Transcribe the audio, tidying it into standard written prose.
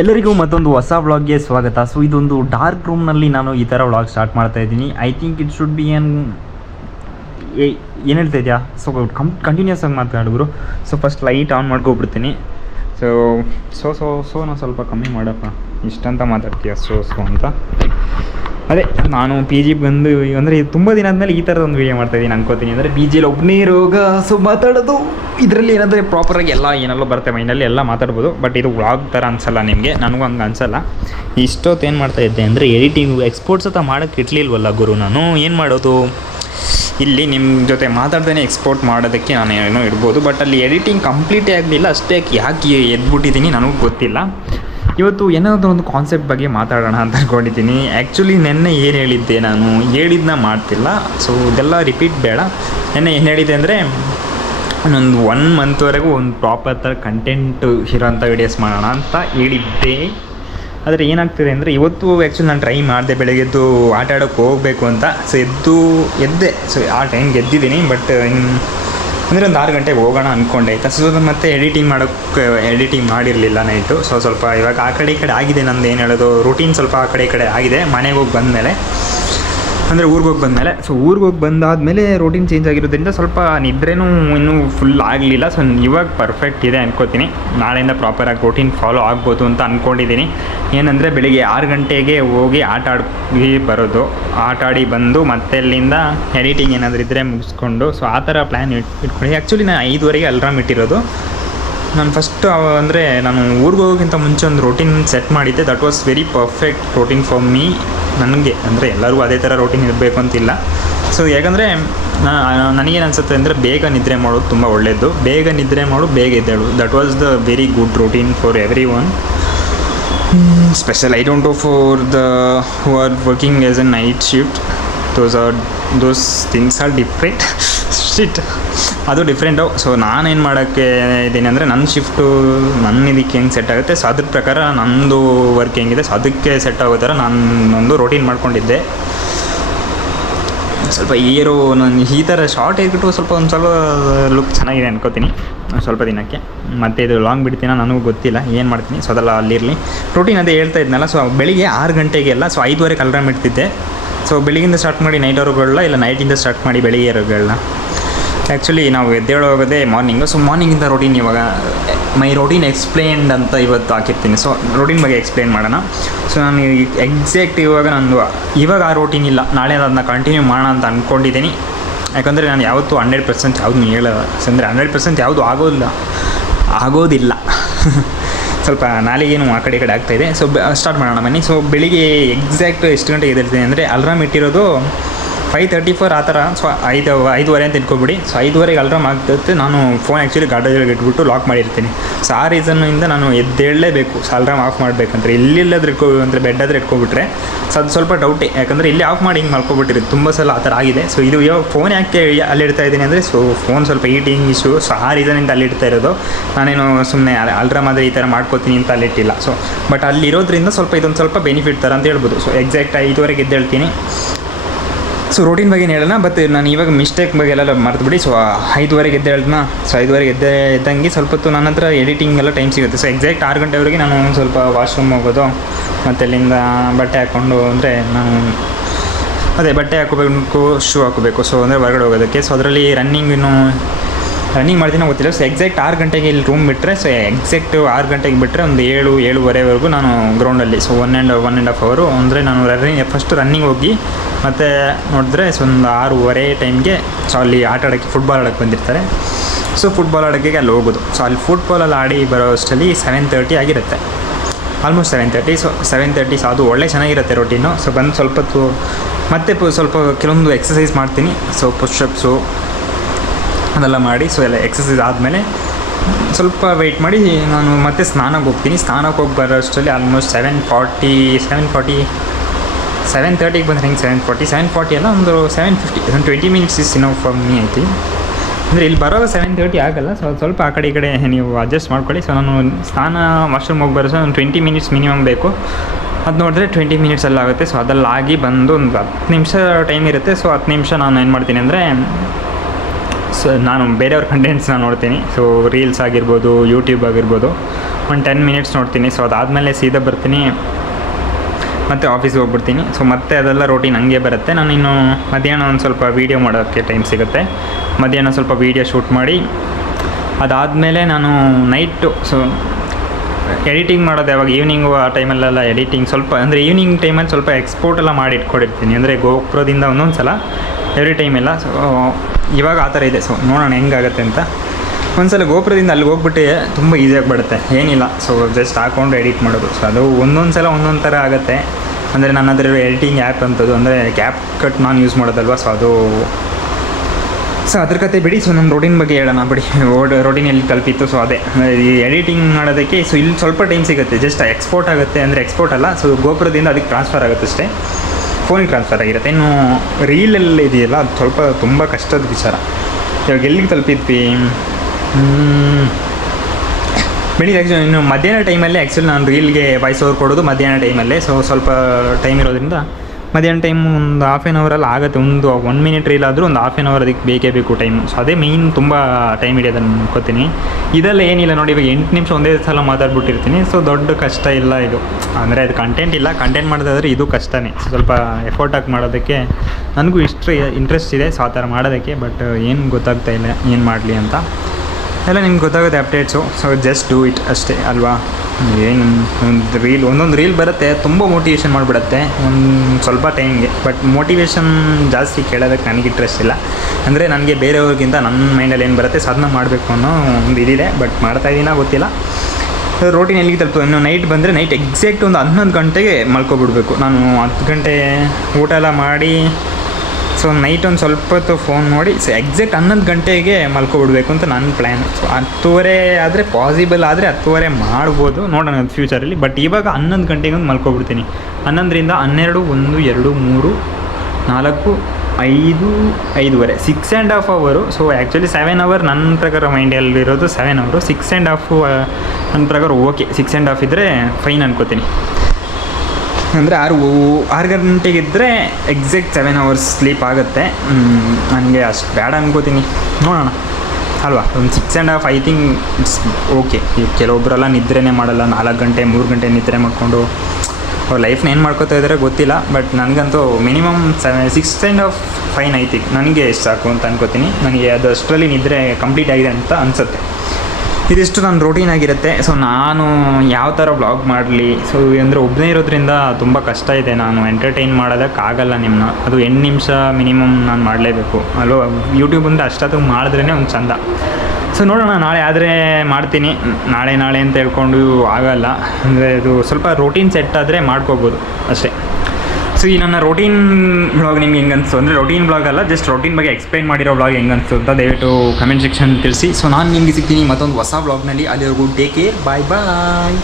ಎಲ್ಲರಿಗೂ ಮತ್ತೊಂದು ಹೊಸ ವ್ಲಾಗ್ಗೆ ಸ್ವಾಗತ. ಸೊ ಇದೊಂದು ಡಾರ್ಕ್ ರೂಮ್ನಲ್ಲಿ ನಾನು ಈ ಥರ ವ್ಲಾಗ್ ಸ್ಟಾರ್ಟ್ ಮಾಡ್ತಾ ಇದ್ದೀನಿ. I think it should be ಏನು ಹೇಳ್ತಾ ಇದೆಯಾ? ಸೊ ಕಂಟಿನ್ಯೂಸ್ ಆಗಿ ಮಾತಾಡಿದ್ರು. ಸೊ ಫಸ್ಟ್ ಲೈಟ್ ಆನ್ ಮಾಡ್ಕೊಬಿಡ್ತೀನಿ. ಸೊ ನಾವು ಸ್ವಲ್ಪ ಕಮ್ಮಿ ಮಾಡಪ್ಪ, ಇಷ್ಟಂತ ಮಾತಾಡ್ತೀಯ ಸೊ ಅಂತ. ಅದೇ ನಾನು ಪಿ ಜಿಗೆ ಬಂದು ಅಂದರೆ ತುಂಬ ದಿನ ಆದಮೇಲೆ ಈ ಥರದ ಒಂದು ವೀಡಿಯೋ ಮಾಡ್ತಾಯಿದ್ದೀನಿ ಅನ್ಕೋತೀನಿ. ಅಂದರೆ ಪಿ ಜಿಲಿ ಒಬ್ಬನೇ ರೋಗ. ಸೊ ಮಾತಾಡೋದು ಇದರಲ್ಲಿ ಏನಂದರೆ ಪ್ರಾಪರಾಗಿ ಏನೆಲ್ಲೋ ಬರುತ್ತೆ ಮೈಂಡಲ್ಲಿ ಎಲ್ಲ ಮಾತಾಡ್ಬೋದು. ಬಟ್ ಇದು ವ್ಲಾಗ್ ಥರ ಅನಿಸಲ್ಲ ನಿಮಗೆ, ನನಗೂ ಹಂಗೆ ಅನಿಸಲ್ಲ. ಇಷ್ಟೊತ್ತು ಏನು ಮಾಡ್ತಾಯಿದ್ದೆ ಅಂದರೆ ಎಡಿಟಿಂಗ್ ಎಕ್ಸ್ಪೋರ್ಟ್ಸ್ ಅಂತ ಮಾಡೋಕ್ಕೆ ಇಟ್ಲಿಲ್ವಲ್ಲ ಗುರು. ನಾನು ಏನು ಮಾಡೋದು, ಇಲ್ಲಿ ನಿಮ್ಮ ಜೊತೆ ಮಾತಾಡ್ದೇ ಎಕ್ಸ್ಪೋರ್ಟ್ ಮಾಡೋದಕ್ಕೆ ನಾನು ಏನೋ ಇರ್ಬೋದು. ಬಟ್ ಅಲ್ಲಿ ಎಡಿಟಿಂಗ್ ಕಂಪ್ಲೀಟೇ ಆಗಲಿಲ್ಲ. ಅಷ್ಟೇ ಯಾಕೆ ಎದ್ಬಿಟ್ಟಿದ್ದೀನಿ ನನಗೂ ಗೊತ್ತಿಲ್ಲ. ಇವತ್ತು ಏನಾದರೂ ಒಂದು ಕಾನ್ಸೆಪ್ಟ್ ಬಗ್ಗೆ ಮಾತಾಡೋಣ ಅಂತ ಅಂದ್ಕೊಂಡಿದ್ದೀನಿ. ಆ್ಯಕ್ಚುಲಿ ನೆನ್ನೆ ಏನು ಹೇಳಿದ್ದೆ, ನಾನು ಹೇಳಿದ್ದನ್ನ ಮಾಡ್ತಿಲ್ಲ. ಸೊ ಇದೆಲ್ಲ ರಿಪೀಟ್ ಬೇಡ. ನೆನ್ನೆ ಏನು ಹೇಳಿದ್ದೆ ಅಂದರೆ ಒಂದು 1 ಮಂತ್ವರೆಗೂ ಒಂದು ಪ್ರಾಪರ್ ಥರ ಕಂಟೆಂಟ್ ಇರೋಂಥ ವೀಡಿಯೋಸ್ ಮಾಡೋಣ ಅಂತ ಹೇಳಿದ್ದೆ. ಆದರೆ ಏನಾಗ್ತಿದೆ ಅಂದರೆ ಇವತ್ತು ಆ್ಯಕ್ಚುಲಿ ನಾನು ಟ್ರೈ ಮಾಡಿದೆ ಬೆಳಗ್ಗೆದ್ದು ಆಟ ಆಡೋಕ್ಕೆ ಹೋಗಬೇಕು ಅಂತ. ಸೊ ಎದ್ದೆ. ಸೊ ಆ ಟೈಮ್ಗೆ ಎದ್ದಿದ್ದೀನಿ. ಬಟ್ ಅಂದರೆ ಒಂದು 6 ಗಂಟೆಗೆ ಹೋಗೋಣ ಅಂದ್ಕೊಂಡೆ ಆಯಿತಾ. ಸೊ ಮತ್ತೆ ಎಡಿಟಿಂಗ್ ಮಾಡಿರಲಿಲ್ಲ ನೈಟು. ಸೊ ಸ್ವಲ್ಪ ಇವಾಗ ಆ ಕಡೆ ಈ ಕಡೆ ಆಗಿದೆ ನಂದು. ಏನು ಹೇಳೋದು, ರೂಟೀನ್ ಸ್ವಲ್ಪ ಆ ಕಡೆ ಈ ಕಡೆ ಆಗಿದೆ. ಮನೆಗೆ ಹೋಗಿ ಬಂದಮೇಲೆ ಅಂದರೆ ಊರಿಗೆ ಹೋಗಿ ಬಂದಮೇಲೆ. ಸೊ ಊರಿಗೆ ಹೋಗಿ ಬಂದಾದಮೇಲೆ ರೂಟೀನ್ ಚೇಂಜ್ ಆಗಿರೋದ್ರಿಂದ ಸ್ವಲ್ಪ ನಿದ್ರೆನೂ ಇನ್ನೂ ಫುಲ್ ಆಗಲಿಲ್ಲ. ಸೊ ಇವಾಗ ಪರ್ಫೆಕ್ಟ್ ಇದೆ ಅನ್ಕೋತೀನಿ. ನಾಳೆಯಿಂದ ಪ್ರಾಪರಾಗಿ ರೂಟೀನ್ ಫಾಲೋ ಆಗ್ಬೋದು ಅಂತ ಅಂದ್ಕೊಂಡಿದ್ದೀನಿ. ಏನಂದರೆ ಬೆಳಿಗ್ಗೆ 6 ಗಂಟೆಗೆ ಹೋಗಿ ಆಟ ಆಡಿ ಬರೋದು, ಆಟ ಆಡಿ ಬಂದು ಮತ್ತೆ ಅಲ್ಲಿಂದ ಎಡಿಟಿಂಗ್ ಏನಾದರೂ ಇದ್ದರೆ ಮುಗಿಸ್ಕೊಂಡು. ಸೊ ಆ ಥರ ಪ್ಲ್ಯಾನ್ ಇಟ್ಕೊಳ್ಳಿ. ಆ್ಯಕ್ಚುಲಿ ನಾನು 5:30ಗೆ ಅಲ್ರಾಮ್ ಇಟ್ಟಿರೋದು. ನಾನು ಫಸ್ಟು ಅಂದರೆ ನಾನು ಊರಿಗೆ ಹೋಗೋಕ್ಕಿಂತ ಮುಂಚೆ ಒಂದು ರೂಟೀನ್ ಸೆಟ್ ಮಾಡಿದ್ದೆ. That was very perfect routine for me. ನನಗೆ ಅಂದರೆ ಎಲ್ಲರಿಗೂ ಅದೇ ಥರ ರೂಟೀನ್ ಇರಬೇಕು ಅಂತಿಲ್ಲ. ಸೊ ಯಾಕಂದರೆ ನನಗೇನು ಅನಿಸುತ್ತೆ ಅಂದರೆ ಬೇಗ ನಿದ್ರೆ ಮಾಡೋದು ತುಂಬ ಒಳ್ಳೆಯದು. ಬೇಗ ನಿದ್ರೆ ಮಾಡು, ಬೇಗ ಎದ್ದೇಳು. That was the very good routine for everyone. Special I don't know for the who are working as a night shift. Those things are different. Shit, ಅದು ಡಿಫ್ರೆಂಟು. ಸೊ ನಾನೇನು ಮಾಡೋಕ್ಕೆ ಇದ್ದೀನಿ ಅಂದರೆ ನನ್ನ ಶಿಫ್ಟು ನನ್ನ ಇದಕ್ಕೆ ಹೆಂಗೆ ಸೆಟ್ ಆಗುತ್ತೆ, ಸೊ ಅದ್ರ ಪ್ರಕಾರ ನನ್ನದು ವರ್ಕ್ ಹೆಂಗಿದೆ, ಸೊ ಅದಕ್ಕೆ ಸೆಟ್ ಆಗೋ ಥರ ನಾನೊಂದು ರೂಟೀನ್ ಮಾಡ್ಕೊಂಡಿದ್ದೆ. ಸ್ವಲ್ಪ ನಾನು ಈ ಥರ ಶಾರ್ಟ್ ಹೇಗಿಟ್ಟು ಒಂದು ಸ್ವಲ್ಪ ಲುಕ್ ಚೆನ್ನಾಗಿದೆ ಅನ್ಕೋತೀನಿ ಸ್ವಲ್ಪ ದಿನಕ್ಕೆ. ಮತ್ತು ಇದು ಲಾಂಗ್ ಬಿಡ್ತೀನ ನನಗೂ ಗೊತ್ತಿಲ್ಲ, ಏನು ಮಾಡ್ತೀನಿ. ಸೊ ಅದೆಲ್ಲ ಅಲ್ಲಿರಲಿ. ರೂಟೀನ್ ಅದೇ ಹೇಳ್ತಾ ಇದ್ನಲ್ಲ. ಸೊ ಬೆಳಿಗ್ಗೆ 6 ಗಂಟೆಗೆಲ್ಲ, ಸೊ 5:30ಗೆ ಅಲ್ರಾಮ್ ಇಡ್ತಿದ್ದೆ. ಸೊ ಬೆಳಿಗ್ಗಿಂದ ಸ್ಟಾರ್ಟ್ ಮಾಡಿ ನೈಟ್ ಅವರ್ಗಳನ್ನ, ಇಲ್ಲ ನೈಟಿಂದ ಸ್ಟಾರ್ಟ್ ಮಾಡಿ ಬೆಳಿಗ್ಗೆ ಅವರುಗಳನ್ನ. ಆ್ಯಕ್ಚುಲಿ ನಾವು ಎದ್ದೇಳೋಗೋದೇ ಮಾರ್ನಿಂಗು. ಸೊ ಮಾರ್ನಿಂಗಿಂದ ರೂಟೀನ್ ಇವಾಗ ಮೈ ರೂಟೀನ್ ಎಕ್ಸ್ಪ್ಲೇನ್ಡ್ ಅಂತ ಇವತ್ತು ಹಾಕಿರ್ತೀನಿ. ಸೊ ರೂಟೀನ್ ಬಗ್ಗೆ ಎಕ್ಸ್ಪ್ಲೇನ್ ಮಾಡೋಣ. ಸೊ ನಾನು ಎಕ್ಸಾಕ್ಟ್ ಇವಾಗ ಆ ರೂಟೀನ್ ಇಲ್ಲ, ನಾಳೆ ಅದನ್ನ ಕಂಟಿನ್ಯೂ ಮಾಡೋಣ ಅಂತ ಅಂದ್ಕೊಂಡಿದ್ದೀನಿ. ಯಾಕಂದರೆ ನಾನು ಯಾವತ್ತೂ 100% ಯಾವುದೂ ಹೇಳೋಲ್ಲ. ಅಂದರೆ 100% ಯಾವುದು ಆಗೋದಿಲ್ಲ. ಸ್ವಲ್ಪ ನಾಳೆಗೇನು ಆ ಕಡೆ ಈ ಕಡೆ ಆಗ್ತಾಯಿದೆ. ಸೊ ಸ್ಟಾರ್ಟ್ ಮಾಡೋಣ ಬನ್ನಿ. ಸೊ ಬೆಳಿಗ್ಗೆ ಎಕ್ಸಾಕ್ಟ್ ಎಷ್ಟು ಗಂಟೆಗೆ ಎದ್ದೇಳ್ತೀನಿ ಅಂದರೆ ಅಲ್ರಾಮ್ ಇಟ್ಟಿರೋದು 5:34 ಆ ಥರ. ಸೊ 5:30 ಅಂತ ಇಟ್ಕೊಬಿಡಿ. ಸೊ 5:30ಗೆ ಅಲ್ರಾಮ್ ಆಗ್ತದೆ. ನಾನು ಫೋನ್ ಆ್ಯಕ್ಚುಲಿ ಗಾರ್ಡೇಜಲ್ಲಿ ಇಟ್ಬಿಟ್ಟು ಲಾಕ್ ಮಾಡಿರ್ತೀನಿ. ಸೊ ಆ ರೀಸನ್ನಿಂದ ನಾನು ಎದ್ದೇಳಲೇಬೇಕು. ಸೊ ಅಲ್ರಾಮ್ ಆಫ್ ಮಾಡಬೇಕಂದ್ರೆ ಇಲ್ಲಿಲ್ಲದ್ರೆ ಅಂದರೆ ಬೆಡ್ ಹತ್ರ ಇಟ್ಕೊಬಿಟ್ರೆ ಸೊ ಅದು ಸ್ವಲ್ಪ ಡೌಟೇ. ಯಾಕಂದರೆ ಇಲ್ಲಿ ಆಫ್ ಮಾಡಿ ಹಿಂಗೆ ಮಲ್ಕೊಬಿಟ್ಟಿರೋದು ತುಂಬ ಸಲ ಆ ಥರ ಆಗಿದೆ. ಸೊ ಇದು ಇವಾಗ ಫೋನ್ ಯಾಕೆ ಅಲ್ಲಿಡ್ತಾ ಇದ್ದೀನಿ ಅಂದರೆ ಸೊ ಫೋನ್ ಸ್ವಲ್ಪ ಹೀಟಿಂಗ್ ಇಶ್ಯೂ. ಸೊ ಆ ರೀಸನಿಂದ ಅಲ್ಲಿಡ್ತಾ ಇರೋದು. ನಾನೇನು ಸುಮ್ಮನೆ ಅಲ್ರಾಮ್ ಆದರೆ ಈ ಥರ ಮಾಡ್ಕೋತೀನಿ ಅಂತ ಅಲ್ಲಿಟ್ಟಿಲ್ಲ. ಸೊ ಬಟ್ ಅಲ್ಲಿರೋದ್ರಿಂದ ಸ್ವಲ್ಪ ಇದೊಂದು ಸ್ವಲ್ಪ ಬೆನಿಫಿಟ್ ಥರ ಅಂತ ಹೇಳ್ಬೋದು. ಸೊ ಎಕ್ಸಾಕ್ಟ್ 5:30ಗೆ ಎದ್ದೇಳ್ತೀನಿ. ಸೊ ರೂಟೀನ್ ಬಗ್ಗೆ ಹೇಳೋಣ. ಬಟ್ ನಾನು ಇವಾಗ ಮಿಸ್ಟೇಕ್ ಬಗ್ಗೆ ಎಲ್ಲ ಮರೆತುಬಿಡಿ. ಸೊ 5:30ಗೆ ಎದ್ದೇಳ್ದನ್ನ. ಸೊ 5:30ಗೆ ಎದ್ದಂಗೆ ಸ್ವಲ್ಪ ಹೊತ್ತು ನನ್ನ ಹತ್ರ ಎಡಿಟಿಂಗ್ ಎಲ್ಲ ಟೈಮ್ ಸಿಗುತ್ತೆ. ಸೊ ಎಕ್ಸಾಕ್ಟ್ 6 ಗಂಟೆವರೆಗೆ ನಾನು ಸ್ವಲ್ಪ ವಾಶ್ರೂಮ್ ಹೋಗೋದು, ಮತ್ತು ಅಲ್ಲಿಂದ ಬಟ್ಟೆ ಹಾಕ್ಕೊಂಡು, ಅಂದರೆ ನಾನು ಅದೇ ಬಟ್ಟೆ ಹಾಕೋಬೇಕು, ಶೂ ಹಾಕೋಬೇಕು. ಸೊ ಅಂದರೆ ಹೊರಗಡೆ ಹೋಗೋದಕ್ಕೆ. ಸೊ ಅದರಲ್ಲಿ ರನ್ನಿಂಗ್ ಮಾಡ್ತೀನಿ ಗೊತ್ತಿಲ್ಲ. ಸೊ ಎಕ್ಸಾಕ್ಟ್ 6 ಗಂಟೆಗೆ ಇಲ್ಲಿ ರೂಮ್ ಬಿಟ್ಟರೆ, ಸೊ ಎಕ್ಸಾಕ್ಟ್ 6 ಗಂಟೆಗೆ ಬಿಟ್ಟರೆ ಒಂದು 7-7:30ವರೆಗೂ ನಾನು ಗ್ರೌಂಡಲ್ಲಿ. ಸೊ 1.5 ಅವರು ಅಂದರೆ ನಾನು ಫಸ್ಟ್ ರನ್ನಿಂಗ್ ಹೋಗಿ ಮತ್ತು ನೋಡಿದ್ರೆ ಸೊ ಒಂದು 6:30 ಟೈಮ್ಗೆ ಸೊ ಅಲ್ಲಿ ಆಟ ಆಡೋಕ್ಕೆ ಫುಟ್ಬಾಲ್ ಆಡೋಕ್ಕೆ ಬಂದಿರ್ತಾರೆ. ಸೊ ಫುಟ್ಬಾಲ್ ಆಡೋಕ್ಕೆ ಅಲ್ಲಿ ಹೋಗೋದು. ಸೊ ಅಲ್ಲಿ ಫುಟ್ಬಾಲಲ್ಲಿ ಆಡಿ ಬರೋ ಅಷ್ಟರಲ್ಲಿ 7:30 ಆಗಿರುತ್ತೆ, ಆಲ್ಮೋಸ್ಟ್ 7:30. ಸೊ 7:30 ಸೊ ಅದು ಒಳ್ಳೆ ಚೆನ್ನಾಗಿರುತ್ತೆ ರೂಟೀನು. ಸೊ ಬಂದು ಸ್ವಲ್ಪ ಹೊತ್ತು ಮತ್ತೆ ಸ್ವಲ್ಪ ಕೆಲವೊಂದು ಎಕ್ಸಸೈಸ್ ಮಾಡ್ತೀನಿ. ಸೊ ಪುಷಪ್ಸು ಅದೆಲ್ಲ ಮಾಡಿ, ಸೊ ಎಲ್ಲ ಎಕ್ಸಸೈಸ್ ಆದಮೇಲೆ ಸ್ವಲ್ಪ ವೆಯ್ಟ್ ಮಾಡಿ ನಾನು ಮತ್ತೆ ಸ್ನಾನಕ್ಕೆ ಹೋಗ್ತೀನಿ. ಸ್ನಾನಕ್ಕೆ ಹೋಗಿ ಬರೋ ಅಷ್ಟರಲ್ಲಿ ಆಲ್ಮೋಸ್ಟ್ 7:30ಗೆ ಬಂದರೆ ಹೆಂಗೆ 7:40 ಎಲ್ಲ ಒಂದು 7:50 20 minutes is enough for me ಐತಿ. ಅಂದರೆ ಇಲ್ಲಿ ಬರೋದು 7:30 ಆಗೋಲ್ಲ. ಸೊ ಸ್ವಲ್ಪ ಆ ಕಡೆ ಈ ಕಡೆ ನೀವು ಅಡ್ಜಸ್ಟ್ ಮಾಡ್ಕೊಳ್ಳಿ. ಸೊ ನಾನು ವಾಶ್ರೂಮ್ ಹೋಗಿ ಬರೋ ಒಂದು 20 ಮಿನಿಟ್ಸ್ ಮಿನಿಮಮ್ ಬೇಕು. ಅದು ನೋಡಿದ್ರೆ 20 ಮಿನಿಟ್ಸಲ್ಲಿ ಆಗುತ್ತೆ. ಸೊ ಅದೆಲ್ಲ ಆಗಿ ಬಂದು ಒಂದು 10 ನಿಮಿಷ ಟೈಮ್ ಇರುತ್ತೆ. ಸೊ 10 ನಿಮಿಷ ನಾನು ಏನು ಮಾಡ್ತೀನಿ ಅಂದರೆ ಸೊ ನಾನು ಬೇರೆಯವ್ರ ಕಂಟೆಂಟ್ಸ್ನ ನೋಡ್ತೀನಿ. ಸೊ ರೀಲ್ಸ್ ಆಗಿರ್ಬೋದು, ಯೂಟ್ಯೂಬ್ ಆಗಿರ್ಬೋದು. ಒಂದು 10 ಮಿನಿಟ್ಸ್ ನೋಡ್ತೀನಿ. ಸೊ ಅದಾದಮೇಲೆ ಸೀದಾ ಬರ್ತೀನಿ, ಮತ್ತು ಆಫೀಸ್ಗೆ ಹೋಗ್ಬಿಡ್ತೀನಿ. ಸೊ ಮತ್ತೆ ಅದೆಲ್ಲ ರೋಟೀನ್ ಹಂಗೆ ಬರುತ್ತೆ. ನಾನು ಇನ್ನು ಮಧ್ಯಾಹ್ನ ಒಂದು ಸ್ವಲ್ಪ ವೀಡಿಯೋ ಮಾಡೋಕ್ಕೆ ಟೈಮ್ ಸಿಗುತ್ತೆ. ಮಧ್ಯಾಹ್ನ ಸ್ವಲ್ಪ ವೀಡಿಯೋ ಶೂಟ್ ಮಾಡಿ ಅದಾದಮೇಲೆ ನಾನು ನೈಟು ಎಡಿಟಿಂಗ್ ಮಾಡೋದು ಯಾವಾಗ ಈವ್ನಿಂಗು ಆ ಟೈಮಲ್ಲೆಲ್ಲ ಎಡಿಟಿಂಗ್ ಸ್ವಲ್ಪ ಅಂದರೆ ಈವ್ನಿಂಗ್ ಟೈಮಲ್ಲಿ ಸ್ವಲ್ಪ ಎಕ್ಸ್ಪೋರ್ಟ್ ಎಲ್ಲ ಮಾಡಿ ಇಟ್ಕೊಂಡಿರ್ತೀನಿ. ಅಂದರೆ ಗೋಪ್ರೋದಿಂದ ಒಂದೊಂದು ಸಲ ಎವ್ರಿ ಟೈಮ್ ಇಲ್ಲ. ಸೊ ಇವಾಗ ಆ ಥರ ಇದೆ. ಸೊ ನೋಡೋಣ ಹೆಂಗಾಗುತ್ತೆ ಅಂತ. ಒಂದು ಸಲ ಗೋಪ್ರದಿಂದ ಅಲ್ಲಿಗೆ ಹೋಗ್ಬಿಟ್ಟು ತುಂಬ ಈಸಿಯಾಗಿ ಬಿಡುತ್ತೆ, ಏನಿಲ್ಲ. ಸೊ ಜಸ್ಟ್ ಹಾಕ್ಕೊಂಡು ಎಡಿಟ್ ಮಾಡೋದು. ಸೊ ಅದು ಒಂದೊಂದು ಸಲ ಒಂದೊಂದು ಥರ ಆಗುತ್ತೆ. ಅಂದರೆ ನನ್ನ ಹತ್ರ ಎಡಿಟಿಂಗ್ ಆ್ಯಪ್ ಅಂತದ್ದು, ಅಂದರೆ ಕ್ಯಾಪ್ ಕಟ್ ನಾನು ಯೂಸ್ ಮಾಡೋದಲ್ವ. ಸೊ ಅದ್ರ ಕತೆ ಬಿಡಿ. ಸೊ ನಮ್ಮ ರೋಟೀನ್ ಬಗ್ಗೆ ಹೇಳೋಣ ಬಿಡಿ. ರೋಟೀನ್ ಎಲ್ಲಿ ತಲುಪಿತ್ತು. ಸೊ ಅದೇ ಈ ಎಡಿಟಿಂಗ್ ಮಾಡೋದಕ್ಕೆ ಸೊ ಇಲ್ಲಿ ಸ್ವಲ್ಪ ಟೈಮ್ ಸಿಗುತ್ತೆ. ಜಸ್ಟ್ ಎಕ್ಸ್ಪೋರ್ಟ್ ಆಗುತ್ತೆ, ಅಂದರೆ ಎಕ್ಸ್ಪೋರ್ಟ್ ಅಲ್ಲ, ಸೊ ಗೋಪ್ರದಿಂದ ಅದಕ್ಕೆ ಟ್ರಾನ್ಸ್ಫರ್ ಆಗುತ್ತೆ ಅಷ್ಟೇ, ಫೋನಿಗೆ ಟ್ರಾನ್ಸ್ಫರ್ ಆಗಿರುತ್ತೆ. ಇನ್ನು ರೀಲಲ್ಲಿ ಇದೆಯಲ್ಲ ಅದು ಸ್ವಲ್ಪ ತುಂಬ ಕಷ್ಟದ ವಿಚಾರ. ಇವಾಗ ಎಲ್ಲಿಗೆ ತಲುಪಿದ್ವಿ ಬೆಳಿ. ಆ್ಯಕ್ಚುಲಿ ಇನ್ನು ಮಧ್ಯಾಹ್ನ ಟೈಮಲ್ಲೇ ಆ್ಯಕ್ಚುಲಿ ನಾನು ರೀಲ್ಗೆ ವಾಯ್ಸ್ ಓವರ್ ಕೊಡೋದು ಮಧ್ಯಾಹ್ನ ಟೈಮಲ್ಲೇ. ಸೊ ಸ್ವಲ್ಪ ಟೈಮ್ ಇರೋದ್ರಿಂದ ಮಧ್ಯಾಹ್ನ ಟೈಮ್ ಒಂದು ಹಾಫ್ ಆ್ಯನ್ ಅವರಲ್ಲಿ ಆಗುತ್ತೆ. ಒಂದು 1 ಮಿನಿಟ್ ರೀಲ್ ಆದರೂ ಒಂದು ಹಾಫ್ ಆ್ಯನ್ ಅವರ್ ಅದಕ್ಕೆ ಬೇಕೇ ಬೇಕು ಟೈಮು. ಸೊ ಅದೇ ಮೇಯ್ನ್ ತುಂಬ ಟೈಮ್ ಹಿಡಿಯೋದನ್ನು ಅನ್ಕೋತೀನಿ. ಇದೆಲ್ಲ ಏನಿಲ್ಲ ನೋಡಿ, ಇವಾಗ 8 ನಿಮಿಷ ಒಂದೇ ಸಲ ಮಾತಾಡ್ಬಿಟ್ಟಿರ್ತೀನಿ. ಸೊ ದೊಡ್ಡ ಕಷ್ಟ ಇಲ್ಲ ಇದು, ಅಂದರೆ ಅದು ಕಂಟೆಂಟ್ ಇಲ್ಲ. ಕಂಟೆಂಟ್ ಮಾಡೋದಾದ್ರೆ ಇದು ಕಷ್ಟನೇ, ಸ್ವಲ್ಪ ಎಫರ್ಟ್ ಹಾಕಿ ಮಾಡೋದಕ್ಕೆ ನನಗೂ ಇಂಟ್ರೆಸ್ಟ್ ಇದೆ. ಸೊ ಆ ಥರ ಮಾಡೋದಕ್ಕೆ, ಬಟ್ ಏನು ಗೊತ್ತಾಗ್ತಾ ಇಲ್ಲ ಏನು ಮಾಡಲಿ ಅಂತ. ಎಲ್ಲ ನಿಮ್ಗೆ ಗೊತ್ತಾಗುತ್ತೆ updates. So just do it ಅಷ್ಟೇ ಅಲ್ವಾ. ಏನು ಒಂದೊಂದು ರೀಲ್ ಬರುತ್ತೆ, ತುಂಬ ಮೋಟಿವೇಶನ್ ಮಾಡಿಬಿಡುತ್ತೆ ಒಂದು ಸ್ವಲ್ಪ ಟೈಮ್ಗೆ. ಬಟ್ ಮೋಟಿವೇಶನ್ ಜಾಸ್ತಿ ಕೇಳೋದಕ್ಕೆ ನನಗೆ ಇಂಟ್ರೆಸ್ಟ್ ಇಲ್ಲ. ಅಂದರೆ ನನಗೆ ಬೇರೆಯವ್ರಿಗಿಂತ ನನ್ನ ಮೈಂಡಲ್ಲಿ ಏನು ಬರುತ್ತೆ ಸಾಧನೆ ಮಾಡಬೇಕು ಅನ್ನೋ ಒಂದು ಇದಿದೆ. ಬಟ್ ಮಾಡ್ತಾಯಿದ್ದೀನ ಗೊತ್ತಿಲ್ಲ. ರೋಟೀನ್ ಎಲ್ಲಿಗೆ ತಲುಪು. ಇನ್ನು ನೈಟ್ ಬಂದರೆ ನೈಟ್ ಎಕ್ಸಾಕ್ಟ್ ಒಂದು 11 ಗಂಟೆಗೆ ಮಲ್ಕೊಬಿಡ್ಬೇಕು. ನಾನು 10 ಗಂಟೆ ಊಟ ಎಲ್ಲ ಮಾಡಿ ಸೊ ನೈಟ್ ಒಂದು ಸ್ವಲ್ಪ ಹೊತ್ತು ಫೋನ್ ನೋಡಿ ಎಕ್ಸಾಕ್ಟ್ 11 ಗಂಟೆಗೆ ಮಲ್ಕೊಬಿಡ್ಬೇಕು ಅಂತ ನನ್ನ ಪ್ಲ್ಯಾನ್. ಸೊ 10:30 ಆದರೆ ಪಾಸಿಬಲ್ ಆದರೆ 10:30 ಮಾಡ್ಬೋದು, ನೋಡೋಣ ಫ್ಯೂಚರಲ್ಲಿ. ಬಟ್ ಇವಾಗ 11 ಗಂಟೆಗೆ ಒಂದು ಮಲ್ಕೊಬಿಡ್ತೀನಿ. 11ರಿಂದ 12, 1, 2, 3, 4, 5, 5:30 6.5 ಅವರು. ಸೊ ಆ್ಯಕ್ಚುಲಿ 7 ಅವರ್ ನನ್ನ ಪ್ರಕಾರ ಮೈಂಡಲ್ಲಿರೋದು 7 ಅವರು. 6.5 ನನ್ನ ಪ್ರಕಾರ ಓಕೆ. 6.5 ಇದ್ದರೆ ಫೈನ್ ಅನ್ಕೋತೀನಿ. ಅಂದರೆ 6 ಗಂಟೆಗಿದ್ದರೆ ಎಕ್ಸಾಕ್ಟ್ 7 ಅವರ್ಸ್ ಸ್ಲೀಪ್ ಆಗುತ್ತೆ. ನನಗೆ ಅಷ್ಟು ಬೇಡ ಅನ್ಕೋತೀನಿ, ನೋಡೋಣ ಅಲ್ವಾ. ಒಂದು 6.5 ಐ ಥಿಂಕ್ ಇಟ್ಸ್ ಓಕೆ. ಈಗ ಕೆಲವೊಬ್ಬರೆಲ್ಲ ನಿದ್ರೆನೇ ಮಾಡಲ್ಲ, 4 ಗಂಟೆ 3 ಗಂಟೆ ನಿದ್ರೆ ಮಾಡಿಕೊಂಡು ಅವ್ರ ಲೈಫ್ನ ಏನು ಮಾಡ್ಕೋತಾ ಇದ್ದಾರೆ ಗೊತ್ತಿಲ್ಲ. ಬಟ್ ನನಗಂತೂ ಮಿನಿಮಮ್ 6.5 ಫೈನ್ ಐ ಥಿಂಕ್ ನನಗೆ ಎಷ್ಟು ಸಾಕು ಅಂತ ಅನ್ಕೋತೀನಿ. ನನಗೆ ಅದು ಅಷ್ಟರಲ್ಲಿ ನಿದ್ರೆ ಕಂಪ್ಲೀಟ್ ಆಗಿದೆ ಅಂತ ಅನಿಸುತ್ತೆ. ಇದಿಷ್ಟು ನನ್ನ ರೋಟೀನ್ ಆಗಿರುತ್ತೆ. ಸೊ ನಾನು ಯಾವ ಥರ ವ್ಲಾಗ್ ಮಾಡಲಿ. ಸೊ ಅಂದರೆ ಒಬ್ಬನೇ ಇರೋದ್ರಿಂದ ತುಂಬ ಕಷ್ಟ ಇದೆ. ನಾನು ಎಂಟರ್ಟೈನ್ ಮಾಡೋದಕ್ಕಾಗಲ್ಲ ನಿಮ್ಮನ್ನ. ಅದು 8 ನಿಮಿಷ ಮಿನಿಮಮ್ ನಾನು ಮಾಡಲೇಬೇಕು ಅಲ್ಲೋ. ಯೂಟ್ಯೂಬ್ ಅಂದರೆ ಅಷ್ಟೊತ್ತಿಗೆ ಮಾಡಿದ್ರೇ ಒಂದು ಚಂದ. ಸೊ ನೋಡೋಣ, ನಾಳೆ ಆದರೆ ಮಾಡ್ತೀನಿ. ನಾಳೆ ಅಂತ ಹೇಳ್ಕೊಂಡು ಆಗಲ್ಲ. ಅಂದರೆ ಇದು ಸ್ವಲ್ಪ ರೋಟೀನ್ ಸೆಟ್ ಆದರೆ ಮಾಡ್ಕೋಬೋದು ಅಷ್ಟೇ. ಸೊ ಈ ನನ್ನ ರೋಟೀನ್ ಬ್ಲಾಗ್ ನಿಮ್ಗೆ ಹೆಂಗೆ ಅನಿಸ್ತು, ಅಂದರೆ ರೋಟೀನ್ ಬ್ಲಾಗ್ ಅಲ್ಲ, ಜಸ್ಟ್ ರೋಟೀನ್ ಬಗ್ಗೆ ಎಕ್ಸ್ಪ್ಲೈನ್ ಮಾಡಿರೋ ಬ್ಲಾಗ್ ಹೆಂಗೆ ಅನಿಸ್ತು ಅಂತ ದಯವಿಟ್ಟು ಕಮೆಂಟ್ ಸೆಕ್ಷನ್ ತಿಳಿಸಿ. ಸೊ ನಾನು ನಿಮಗೆ ಸಿಗ್ತೀನಿ ಮತ್ತೊಂದು ಹೊಸ ಬ್ಲಾಗ್ನಲ್ಲಿ. ಅಲ್ಲಿವರೆಗೂ ಟೇಕ್ ಕೇರ್, ಬಾಯ್ ಬಾಯ್.